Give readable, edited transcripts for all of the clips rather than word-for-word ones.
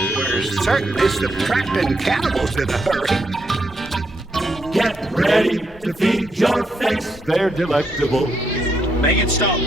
We're certainly subtracting cannibals in a hurry. Get ready to feed your face. They're delectable. Make it stop.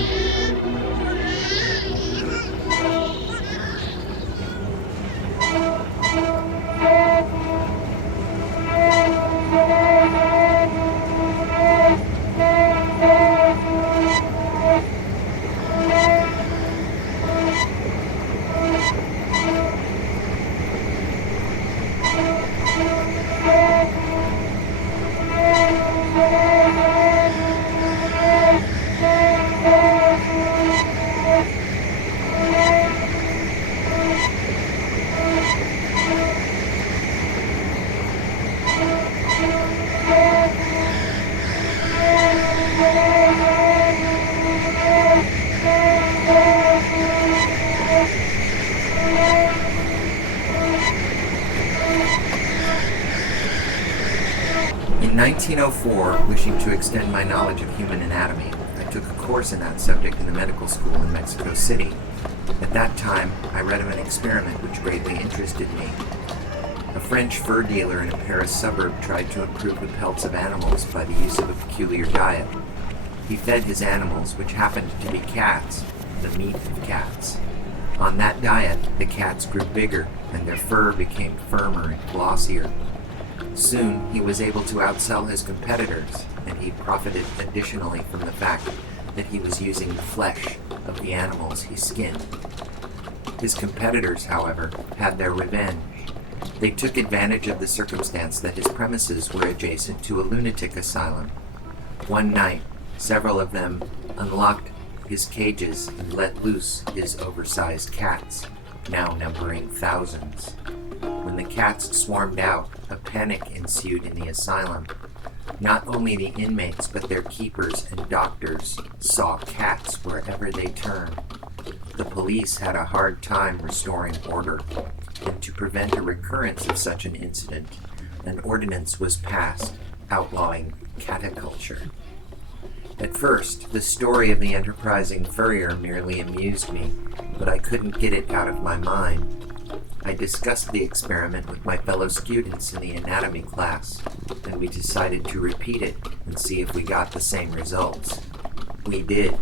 In 1904, wishing to extend my knowledge of human anatomy, I took a course in that subject in the medical school in Mexico City. At that time, I read of an experiment which greatly interested me. A French fur dealer in a Paris suburb tried to improve the pelts of animals by the use of a peculiar diet. He fed his animals, which happened to be cats, the meat of cats. On that diet, the cats grew bigger and their fur became firmer and glossier. Soon, he was able to outsell his competitors, and he profited additionally from the fact that he was using the flesh of the animals he skinned. His competitors, however, had their revenge. They took advantage of the circumstance that his premises were adjacent to a lunatic asylum. One night, several of them unlocked his cages and let loose his oversized cats, now numbering thousands. When the cats swarmed out, a panic ensued in the asylum. Not only the inmates, but their keepers and doctors saw cats wherever they turned. The police had a hard time restoring order, and to prevent a recurrence of such an incident, an ordinance was passed outlawing cataculture. At first, the story of the enterprising furrier merely amused me, but I couldn't get it out of my mind. I discussed the experiment with my fellow students in the anatomy class, and we decided to repeat it and see if we got the same results. We did,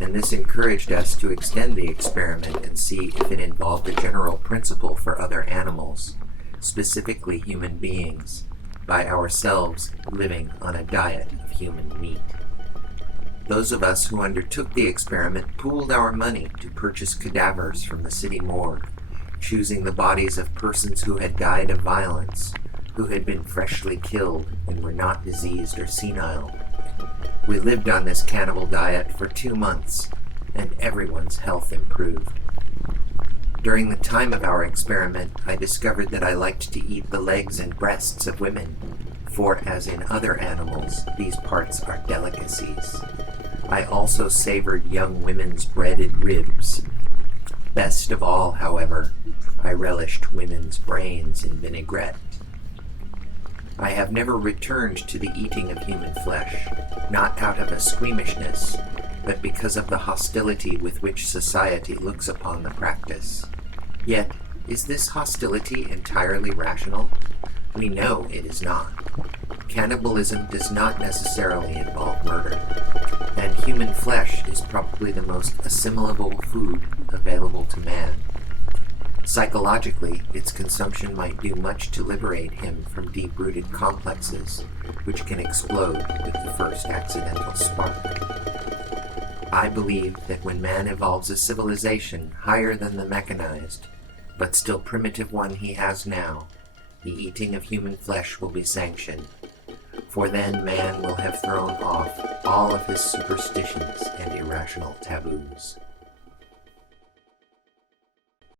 and this encouraged us to extend the experiment and see if it involved a general principle for other animals, specifically human beings, by ourselves living on a diet of human meat. Those of us who undertook the experiment pooled our money to purchase cadavers from the city morgue, choosing the bodies of persons who had died of violence, who had been freshly killed and were not diseased or senile. We lived on this cannibal diet for 2 months, and everyone's health improved. During the time of our experiment, I discovered that I liked to eat the legs and breasts of women, for as in other animals, these parts are delicacies. I also savored young women's breaded ribs. Best of all, however, I relished women's brains in vinaigrette. I have never returned to the eating of human flesh, not out of a squeamishness, but because of the hostility with which society looks upon the practice. Yet, is this hostility entirely rational? We know it is not. Cannibalism does not necessarily involve murder, and human flesh is probably the most assimilable food available to man. Psychologically, its consumption might do much to liberate him from deep-rooted complexes, which can explode with the first accidental spark. I believe that when man evolves a civilization higher than the mechanized, but still primitive one he has now, the eating of human flesh will be sanctioned, for then man will have thrown off all of his superstitions and irrational taboos.